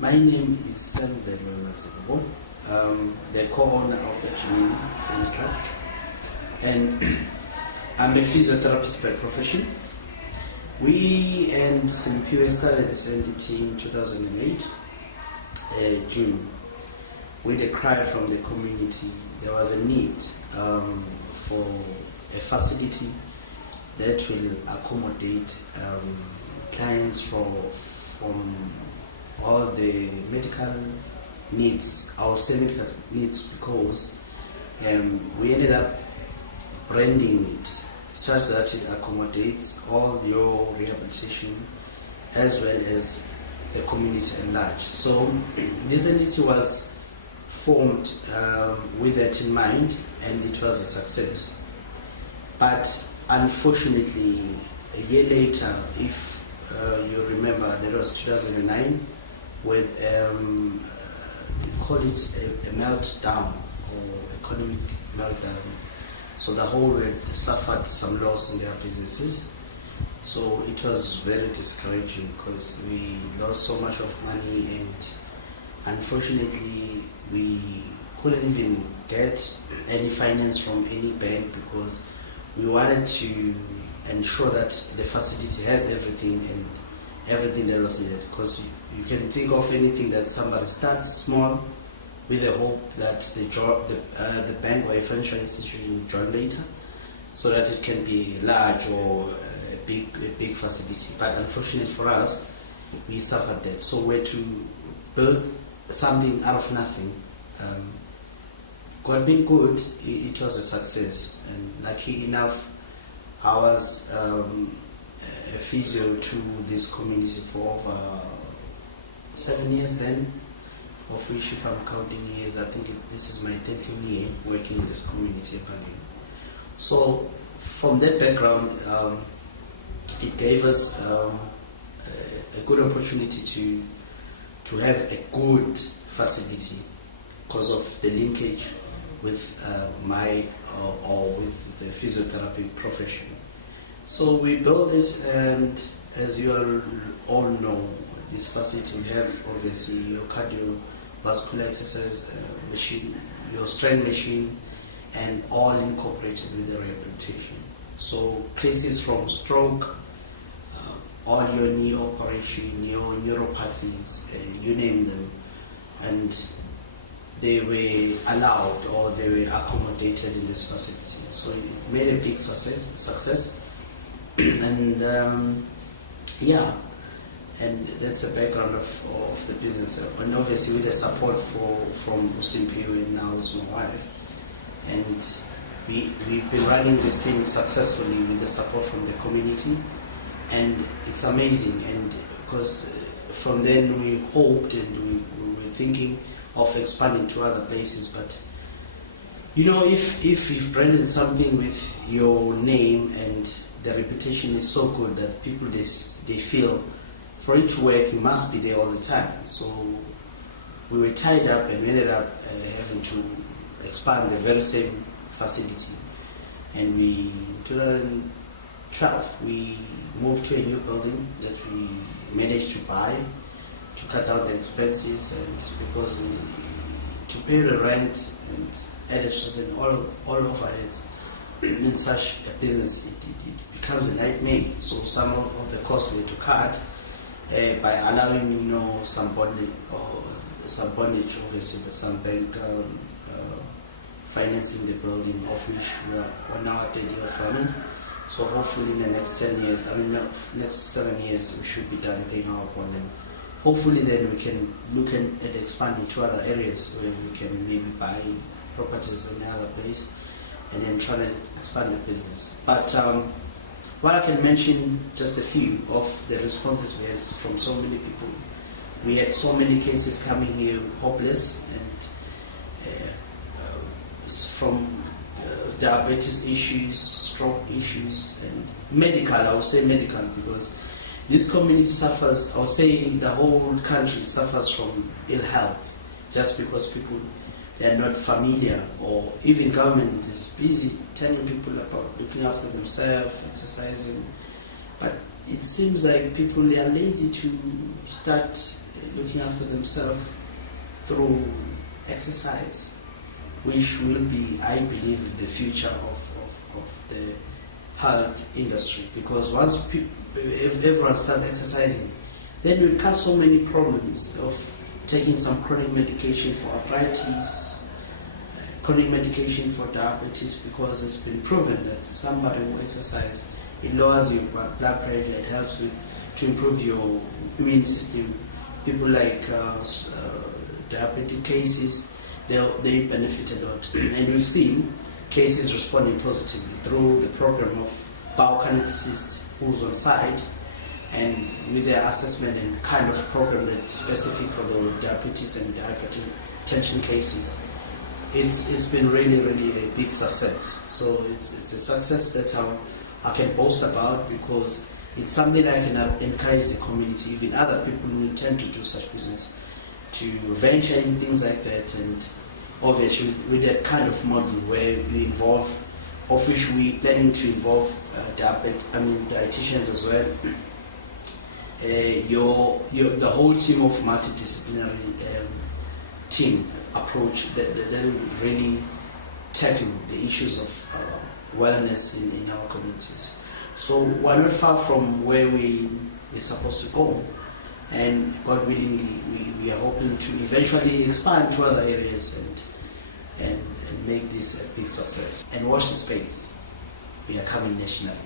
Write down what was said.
My name is Senzelo Nasebo, the co-owner of Ejimini Contact, and I'm a physiotherapist by profession. We and Simpiwe started this entity in 2008, June, with a cry from the community. There was a need for a facility that will accommodate clients from all the medical needs, our medical needs, because we ended up branding it such that it accommodates all your rehabilitation as well as the community at large. So this entity was formed with that in mind, and it was a success. But unfortunately, a year later, if you remember, that was 2009, with we call it a meltdown or economic meltdown. So the whole world suffered some loss in their businesses. So it was very discouraging because we lost so much of money, and unfortunately we couldn't even get any finance from any bank because we wanted to ensure that the facility has everything and everything that was needed. Because you can think of anything that somebody starts small with the hope that the bank or a franchise institution will join later, so that it can be large or a big facility. But unfortunately for us, we suffered that. So we're to build something out of nothing. God being good, it was a success, and lucky enough, I was a physio to this community for over 7 years then, of which, if I'm counting years, I think this is my 10th year working in this community. So from that background, it gave us a good opportunity to have a good facility because of the linkage with my or with the physiotherapy profession. So we built it, and as you all know, this facility will have obviously your cardiovascular exercise machine, your strength machine, and all incorporated with the rehabilitation. So cases from stroke, all your knee operation, your neuropathies, you name them, and they were allowed or they were accommodated in this facility. So it made a big success. And and that's the background of the business. And obviously with the support from Simpiwe, and now is my wife. And we've been running this thing successfully with the support from the community. And it's amazing. And because from then we hoped and we were thinking of expanding to other places. But you know, if you've branded something with your name and the reputation is so good that people they feel for it to work, you must be there all the time. So we were tied up and we ended up having to expand the very same facility. And in 2012, we moved to a new building that we managed to buy to cut out the expenses, and because to pay the rent and editors and all overheads in such a business, it becomes a nightmare. So some of the costs we had to cut by allowing, some bondage, obviously, some bank financing the building, of which we're now at the year of running. So hopefully in the next 10 years, next 7 years, we should be done paying our bonding. Hopefully then we can look at expanding to other areas where we can maybe buy properties in another place and then try to expand the business. But what I can mention, just a few of the responses we had from so many people. We had so many cases coming here hopeless, and from diabetes issues, stroke issues, and medical. I would say medical because this community suffers, or say the whole country suffers from ill health, just because people, they are not familiar, or even government is busy telling people about looking after themselves, exercising. But it seems like people are lazy to start looking after themselves through exercise, which will be, I believe, the future of the health industry. Because once if everyone starts exercising, then we cut so many problems of taking some chronic medication for arthritis, chronic medication for diabetes, because it's been proven that somebody who exercises, it lowers your blood pressure, it helps to improve your immune system. People like diabetic cases, they benefit a lot. And we've seen cases responding positively through the program of Biokineticist who's on site, and with their assessment and kind of program that's specific for the diabetes and hypertension cases. It's been really, really a big success. So it's a success that I can boast about, because it's something I can encourage the community, even other people who intend to do such business, to venture in things like that. And obviously with that kind of model where we involve, of which we planning to involve dietitians as well. The whole team of multidisciplinary team approach that will really tackle the issues of wellness in our communities. So we're not far from where we're supposed to go, and God willing, we are hoping to eventually expand to other areas and make this a big success. And watch the space. We are coming nationally.